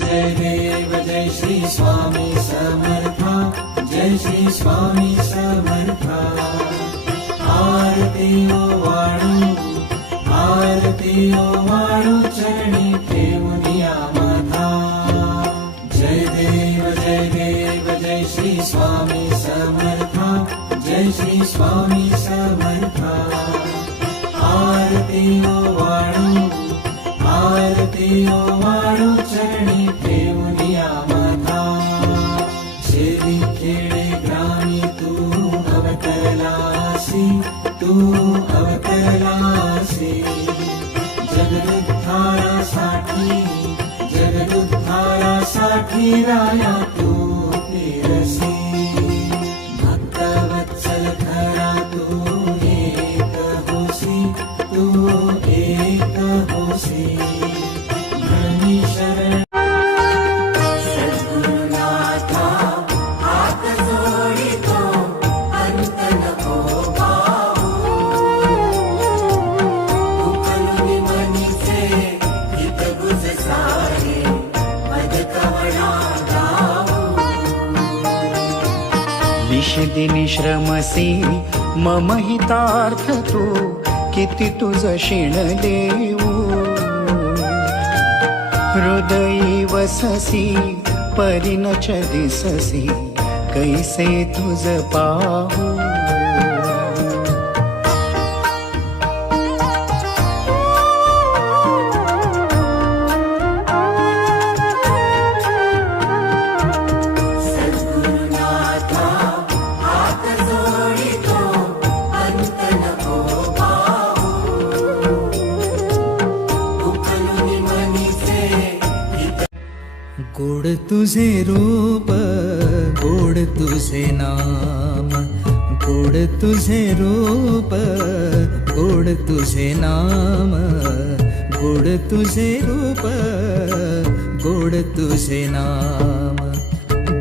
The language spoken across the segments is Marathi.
जय श्री स्वामी समर्था, जय श्री स्वामी समर्था। आरती ओ वाळू चरणी ठेवूनिया माथा। जय देव जय श्री स्वामी समर्था, जय श्री स्वामी समर्था। आरती ओ वाळू चरणी ठेवूनिया माथा। शेरी खेडे ग्रामी तू अवतरलासी, तू अवतरलासी। जगदुद्धारासाठी राया तू फिरसी। भक्तवत्सल खरा तू एक होसी, तू एक होसी। धर्मी शरण सद्गुरुनाथा हात जोडितो, अंत नको पाहू। उकलून मनीचे हित गुज सारे, पद कवळा गाऊ। निशिदिनी श्रमसी मम हितार्थ तू, किती तुझ शिण देऊ। हृदयी वससी परिणच दिससी, कैसे तुझ पाहू। सद्गुरुनाथा हात जोडितो, अंत नको पाहू। उकलून मनीचे हित गोड तुझे रूप, गोड तुझे नाम। गोड तुझे रूप, गोड तुझे नाम। गोड तुझे रूप, गोड तुझे नाम।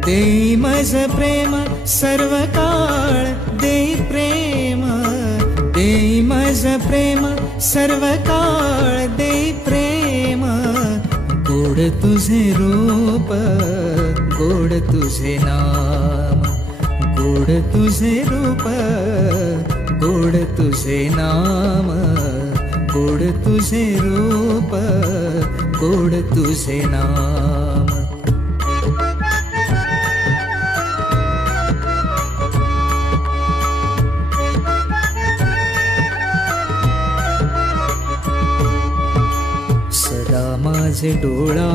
देई मज प्रेम सर्व काळ, देई प्रेम। देई मज प्रेम सर्व काळ, देई प्रेम। गोड तुझे रूप, गोड तुझे नाम। गोड तुझे रूप, गोड तुझे नाम। गोड तुझे रूप, गोड तुझे नाम। सदा माझे डोळा